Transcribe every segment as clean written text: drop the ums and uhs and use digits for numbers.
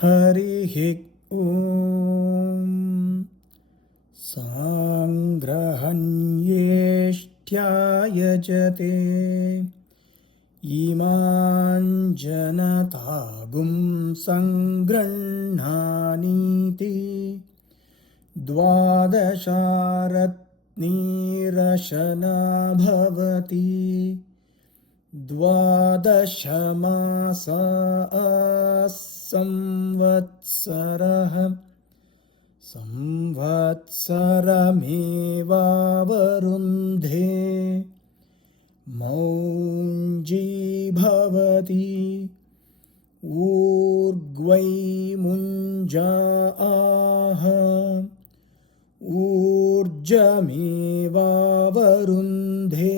हरिः ॐ साङ्ग्रहण्येष्ट्यायजते इमां जनतागुं सङ्गृह्णानीति द्वादशारत्नीरशना भवति द्वादशमासा संवत्सरः संवत्सरमेवावरुन्धे मौञ्जी भवति ऊर्ग्वै मुञ्जा आह ऊर्जमेवावरुन्धे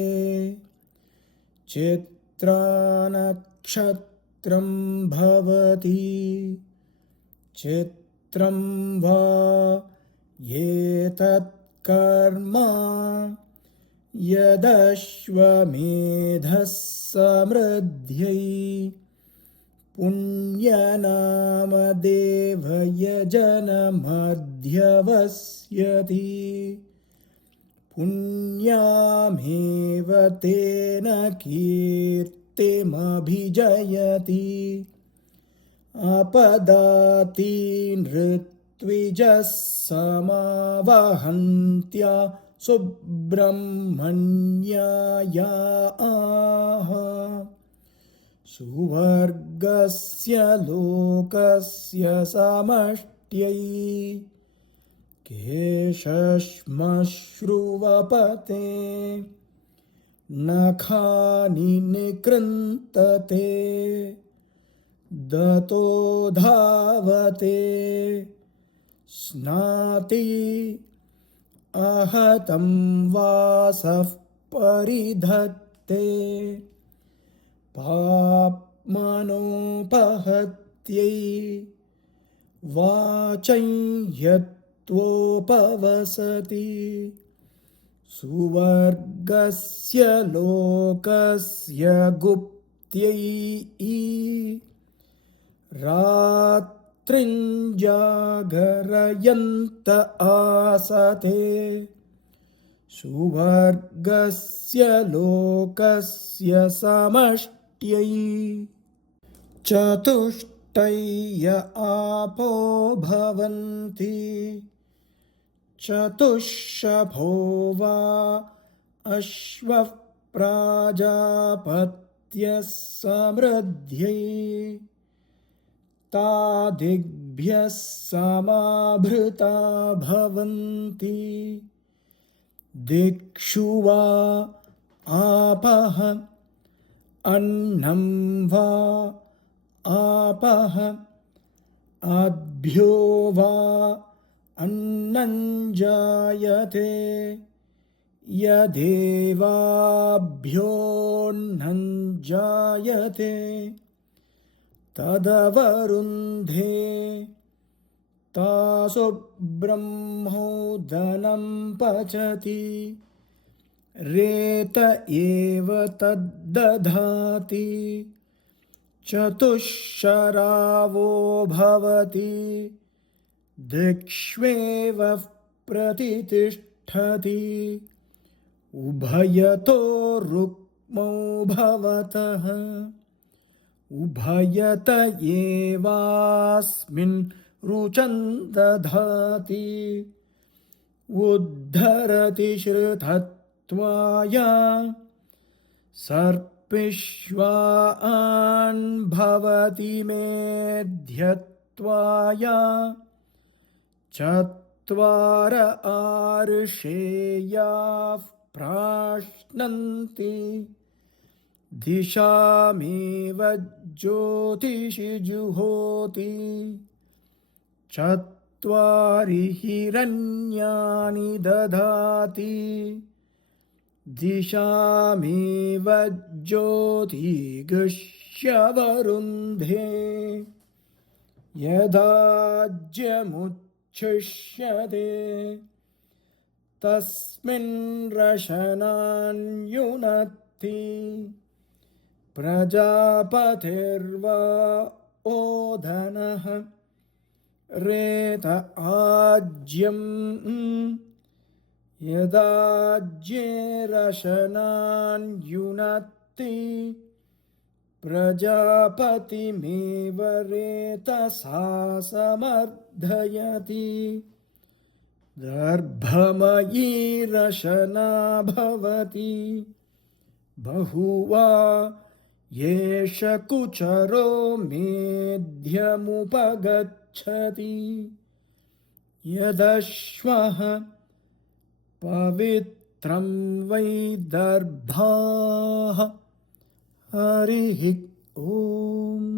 चित्रानक्षत्रं भवति चित्रं वा एतत् कर्म यदश्वमेधः समृद्ध्यै पुण्यनामदेवयजनमध्यवस्यति पुण्यामेव तेन कीर्तिमभिजयति अपदाति नृत्विजः समावहन्त्या सुब्रह्मण्याया आह सुवर्गस्य लोकस्य समष्ट्यै केशश्मश्रुवपते नखानि निकृन्तते दतो धावते स्नाति आहतं वासः परिधत्ते पाप्मनोपहत्यै वाचं यत्त्वोपवसति सुवर्गस्य लोकस्य गुप्त्यै रात्रिञ्जागरयन्त आसते सुवर्गस्य लोकस्य समष्ट्यै चतुष्टय्य आपो भवन्ति चतुष्षभो वा अश्वः प्राजापत्यः समृद्ध्यै तादिभ्यः समाभृता भवन्ति दिक्षु वा आपः अन्नं वा आपः अद्भ्यो वा अन्नं जायते यदेवाभ्योऽन्नं जायते तदवरुन्धे तासु ब्रह्मोदनं पचति रेत एव तद्दधाति चतुष्षरावो भवति दिक्ष्वेव प्रतितिष्ठति उभयतो रुक्मौ भवतः उभयत एवास्मिन् रुचं दधाति उद्धरति श्रुतत्वाय सर्पिष्वान् भवति मेध्यत्वाय चत्वार आर्षेयाः प्राश्नन्ति दिशामेव ज्योतिषि जुहोति चत्वारि हिरण्यानि दधाति दिशामेव ज्योतिगुष्यवरुन्धे यदाज्यमुच्छिष्यते तस्मिन् रशनान्युनत्ति प्रजापतिर्वा ओदनः रेत आज्यं यदाज्येरशनान् प्रजापतिमेव रेतसा समर्थयति गर्भमयीरशना भवति बहुवा येष कुचरो मेध्यमुपगच्छति यदश्वः पवित्रं वै दर्भाः हरिः ॐ